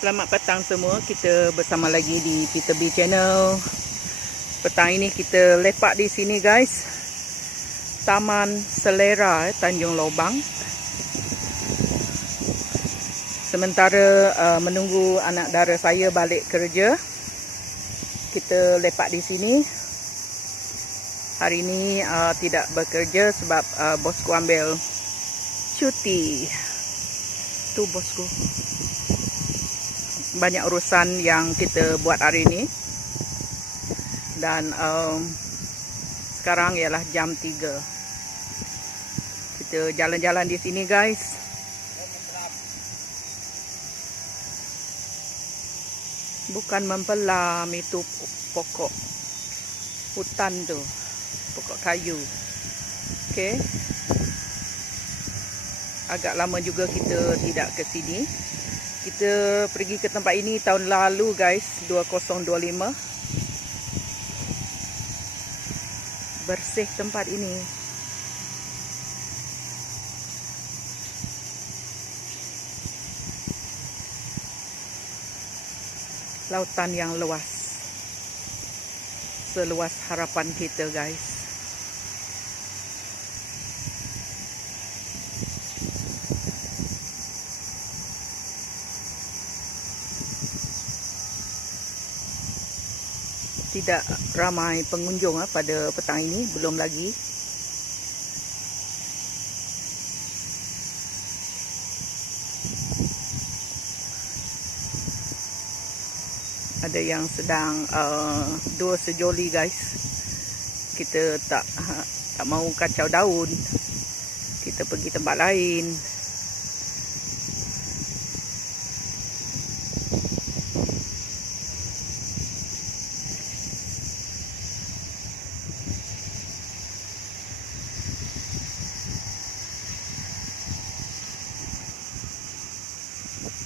Selamat petang semua, kita bersama lagi di Peter B Channel. Petang ini kita lepak di sini guys, Taman Selera, Tanjung Lobang. Sementara menunggu anak dara saya balik kerja, kita lepak di sini. Hari ini tidak bekerja sebab bosku ambil cuti. Tu bosku. Banyak urusan yang kita buat hari ini. Dan sekarang ialah jam 3. Kita jalan-jalan di sini guys. Bukan mempelam, itu pokok hutan tu, pokok kayu. Okey. Agak lama juga kita tidak ke sini. Kita pergi ke tempat ini tahun lalu guys, 2025. Bersih tempat ini. Lautan yang luas. Seluas harapan kita guys. Tidak ramai pengunjung pada petang ini, belum lagi. Ada yang sedang dua sejoli guys. Kita tak mau kacau daun. Kita pergi tempat lain.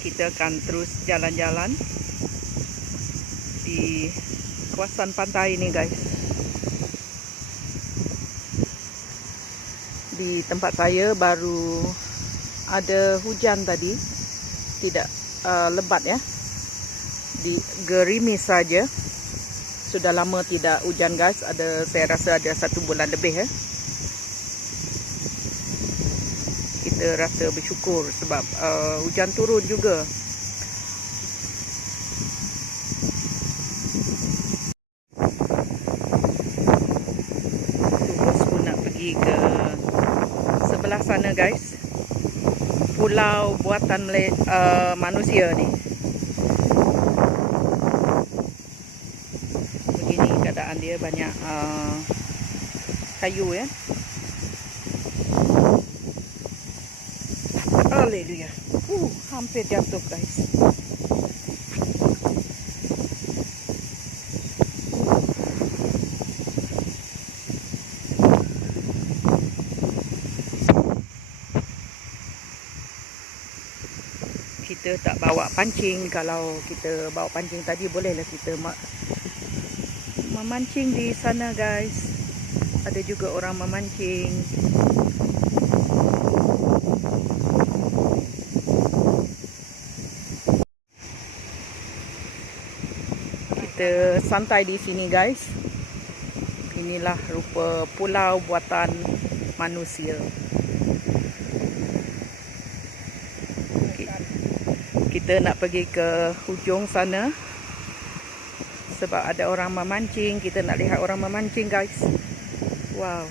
Kita akan terus jalan-jalan di kawasan pantai ini guys. Di tempat saya baru ada hujan tadi, tidak lebat ya, di gerimis saja. Sudah lama tidak hujan guys, saya rasa ada 1 bulan lebih ya. Kita rasa bersyukur sebab hujan turun juga. Terus pun nak pergi ke sebelah sana guys. Pulau buatan manusia ni. Begini keadaan dia, banyak kayu ya. Haleluya. Hampir jatuh guys. Kita tak bawa pancing. Kalau kita bawa pancing tadi, bolehlah kita memancing di sana guys. Ada juga orang memancing. Kita santai di sini guys. Inilah rupa pulau buatan manusia. Kita nak pergi ke hujung sana sebab ada orang memancing. Kita nak lihat orang memancing guys. Wow.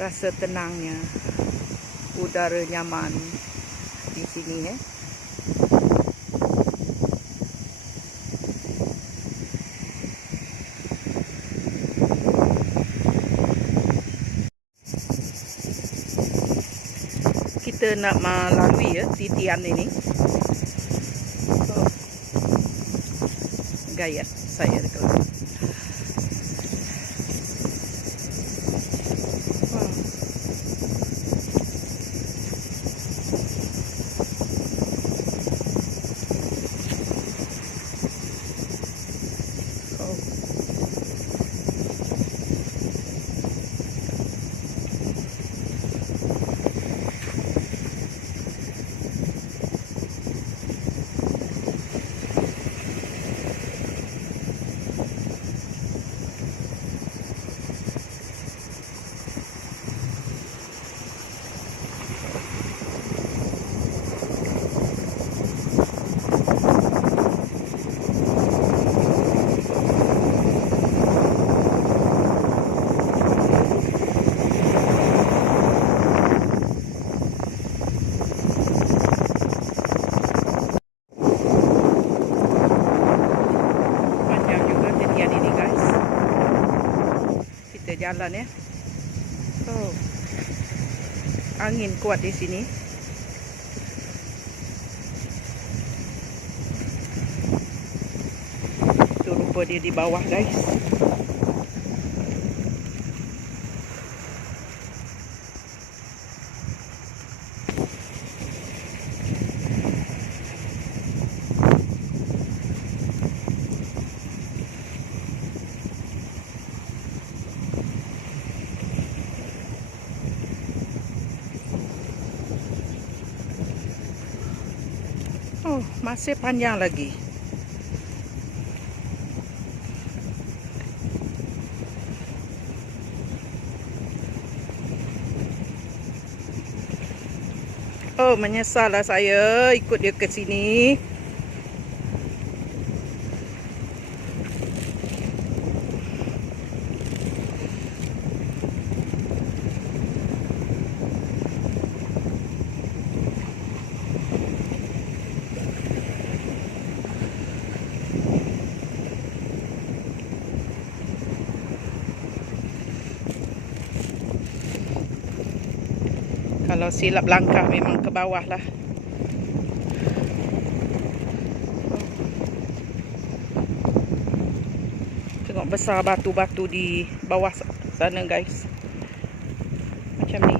Rasa tenangnya. Udara nyaman di sini ya. Kita nak melalui ya titian ini. Gaya saya dekat. jalan ya. Oh, angin kuat di sini. Itu rupa dia di bawah, guys. Oh, masih panjang lagi. Oh, menyesallah saya ikut dia ke sini. Kalau silap langkah memang ke bawah lah. Tengok besar batu-batu di bawah sana, guys. Macam ni.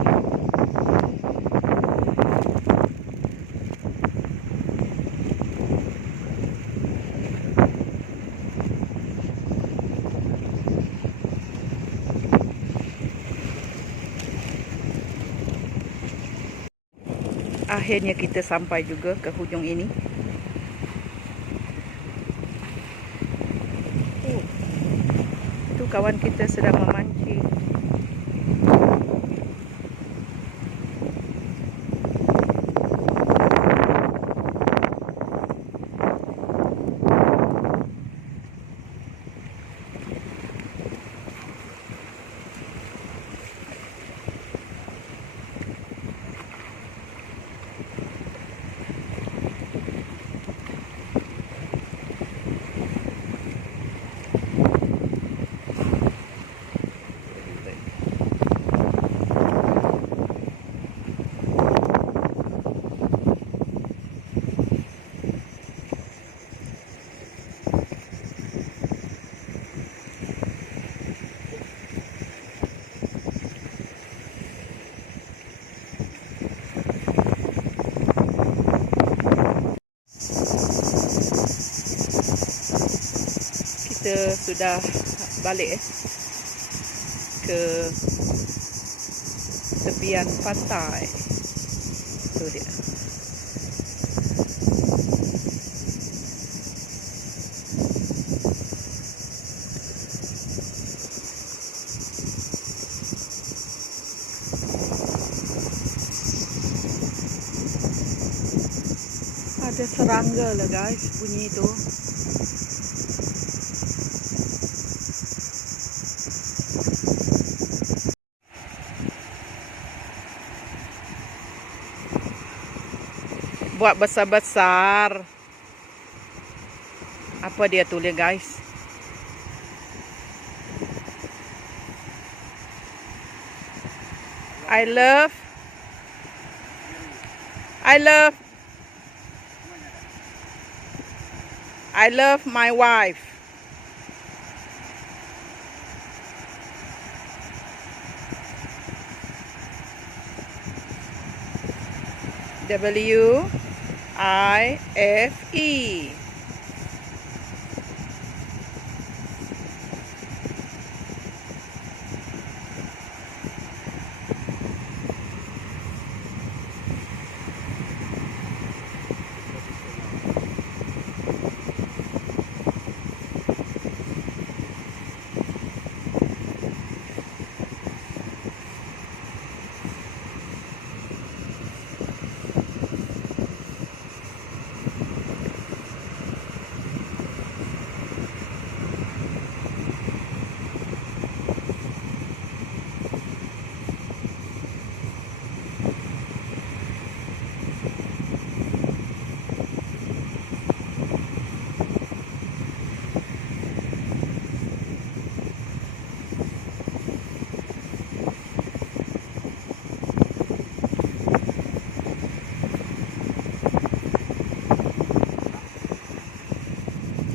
Akhirnya kita sampai juga ke hujung ini. Oh, itu kawan kita sedang memancing. Kita sudah balik ke tepian pantai. Itu dia. Ada serangga lah, guys, bunyi itu. Buat besar-besar. Apa dia tulis, guys? I love my wife. WIFE.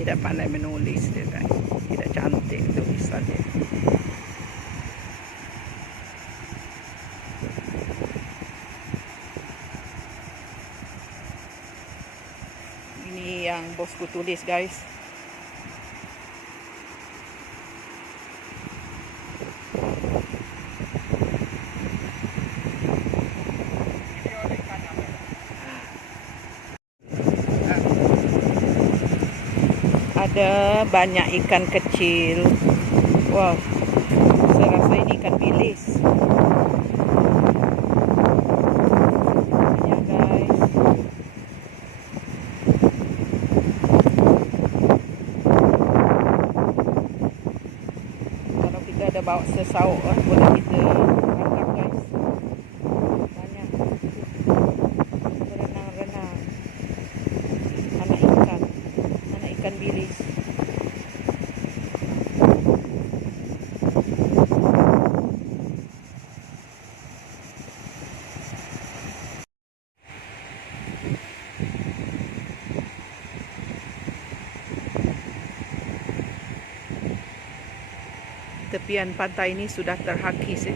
tidak pandai menulis dia, guys. Tidak cantik tulisan dia. Ini yang bosku tulis, guys. Ada banyak ikan kecil. Wow, saya rasa ini ikan bilis. Banyak, guys. Kalau kita ada bawa sesauk, boleh kita tangkap, guys. Banyak. Berenang-renang. Anak ikan bilis. Tepian pantai ini sudah terhakis.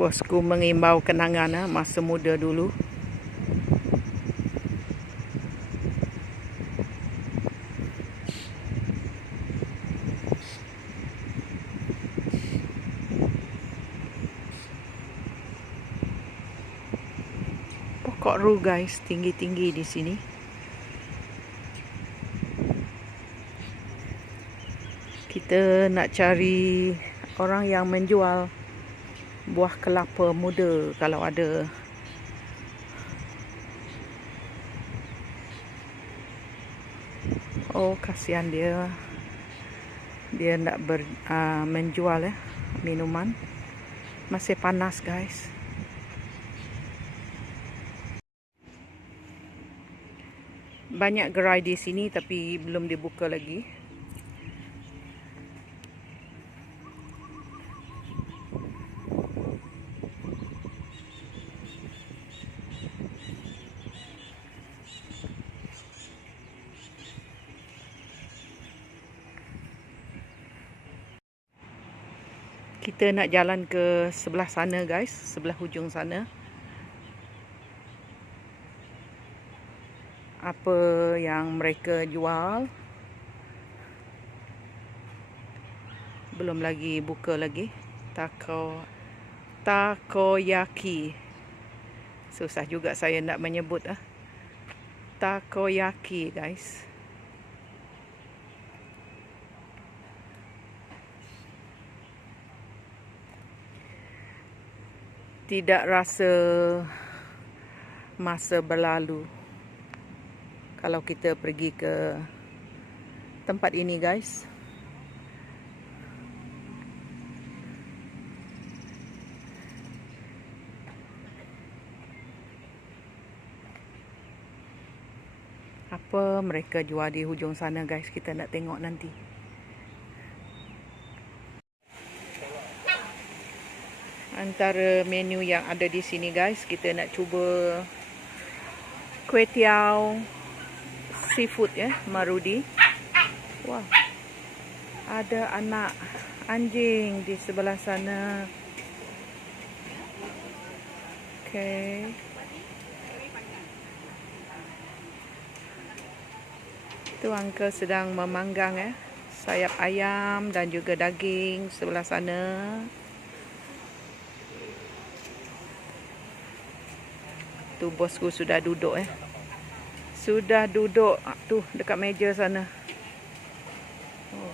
Bosku mengimbau kenangan masa muda dulu. Pokok ru, guys, tinggi-tinggi di sini. Kita nak cari orang yang menjual buah kelapa muda kalau ada. Oh, kasihan dia. Dia nak menjual minuman. Masih panas, guys. Banyak gerai di sini tapi belum dibuka lagi. Kita nak jalan ke sebelah sana, guys, sebelah hujung sana. Apa yang mereka jual belum lagi buka lagi. Takoyaki. Susah juga saya nak menyebut takoyaki, guys. Tidak rasa masa berlalu kalau kita pergi ke tempat ini, guys. Apa mereka jual di hujung sana, guys, kita nak tengok nanti. Antara menu yang ada di sini, guys, kita nak cuba kuih tiaw seafood Marudi. Wah, ada anak anjing di sebelah sana. Okay. Tu uncle sedang memanggang sayap ayam dan juga daging sebelah sana. Tu bosku sudah duduk Sudah duduk tu dekat meja sana. Oh.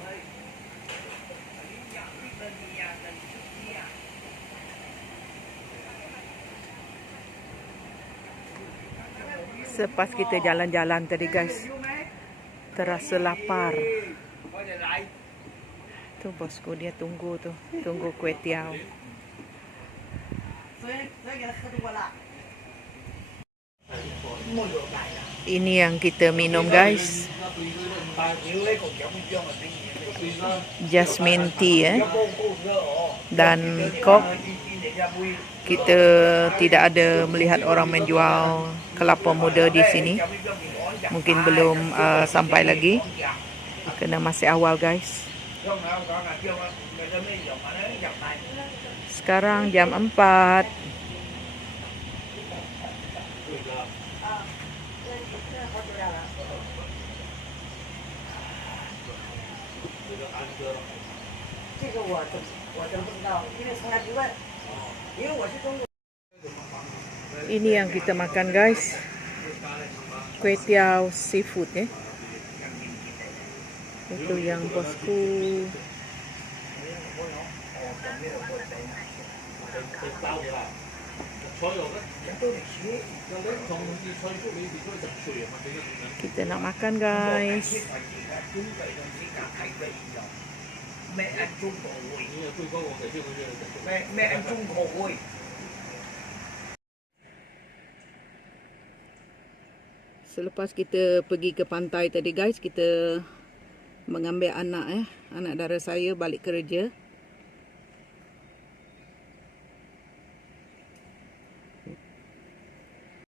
Selepas kita jalan-jalan tadi guys, terasa lapar. Tu bosku dia tunggu tu, tunggu kuih tiaw. Ini yang kita minum guys, jasmine tea dan coke. Kita tidak ada melihat orang menjual kelapa muda di sini. Mungkin belum sampai lagi, kena masih awal guys. Sekarang jam 4. Ini yang kita makan guys, kuih tiaw seafood Itu yang bosku. Kita nak makan guys. Selepas kita pergi ke pantai tadi guys, kita mengambil anak anak dara saya balik kerja.